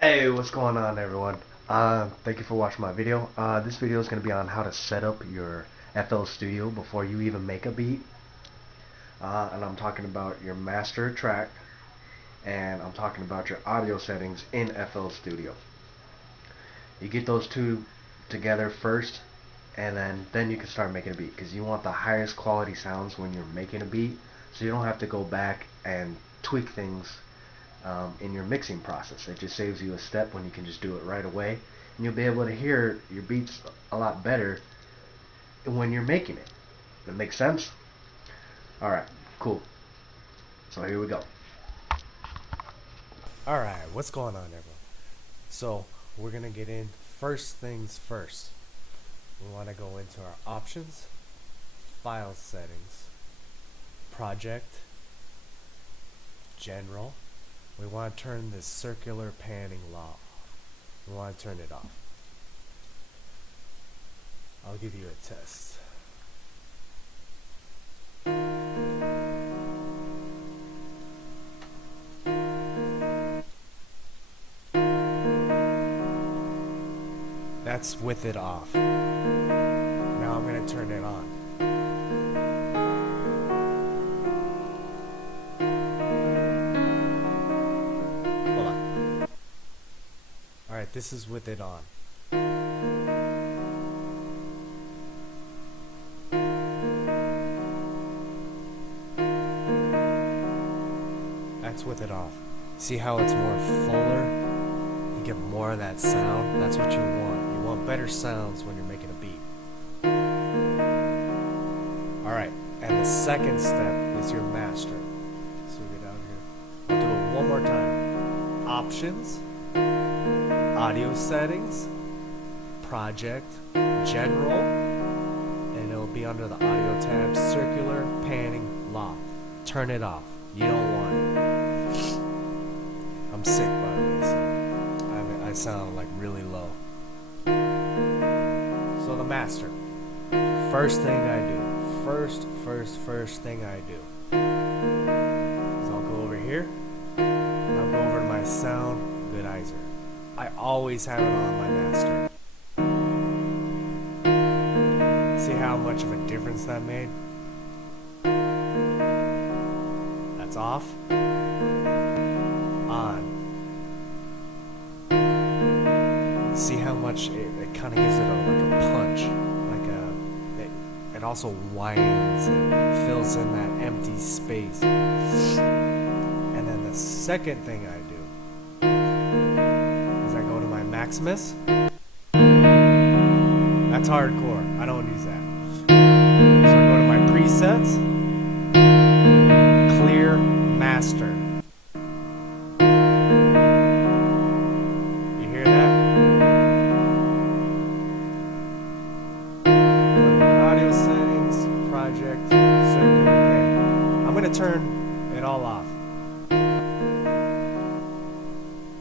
Hey, what's going on everyone? Thank you for watching my video. This video is going to be on how to set up your FL Studio before you even make a beat. And I'm talking about your master track, and I'm talking about your audio settings in FL Studio. You get those two together first, and then you can start making a beat, because you want the highest quality sounds when you're making a beat, so you don't have to go back and tweak things in your mixing process. It just saves you a step when you can just do it right away, and you'll be able to hear your beats a lot better when you're making it. That makes sense? Alright, cool. So here we go. Alright, what's going on everyone? So we're gonna get in first things first. We want to go into our options, file settings, project, general. We want to turn this circular panning law off. We want to turn it off. I'll give you a test. That's with it off. Now I'm going to turn it on. Hold on. Alright, this is with it on. That's with it off. See how it's more fuller? You get more of that sound. That's what you want. You want better sounds when you're making a beat. Alright, and the second step is your master. So we get down here. I'll do it one more time. Options, audio settings, project, general, and it'll be under the audio tab, circular panning lock. Turn it off. You don't want it. I'm sick, by the way, so I sound like really low. So the master. First thing I do. First thing I do is I'll go over here and I'll go over to my sound goodizer. I always have it on my master. See how much of a difference that made? That's off. On. See how much it kind of gives it like a punch, it also widens and fills in that empty space. And then the second thing I do is I go to my Maximus. That's hardcore. I don't use that. So I go to my presets, clear master. Turn it all off.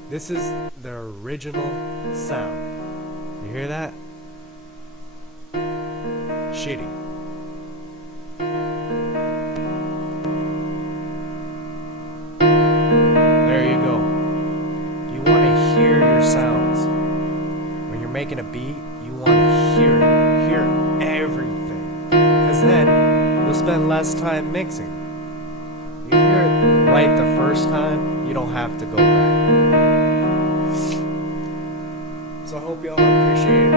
This is the original sound. You hear that? Shitty. There you go. You want to hear your sounds. When you're making a beat, you want to hear everything. Because then you'll spend less time mixing. You hear it right the first time, you don't have to go back. So I hope y'all appreciated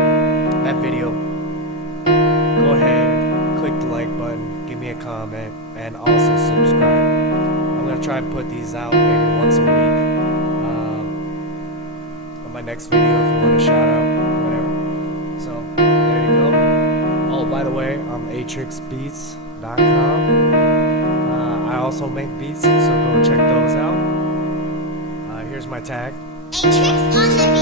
that video. Go ahead, click the like button, give me a comment, and also subscribe. I'm going to try and put these out maybe once a week. On my next video if you want a shout out, whatever. So, there you go. Oh, by the way, I'm atrixbeats.com. I also make beats, so go check those out. Here's my tag. Atrix on the beat.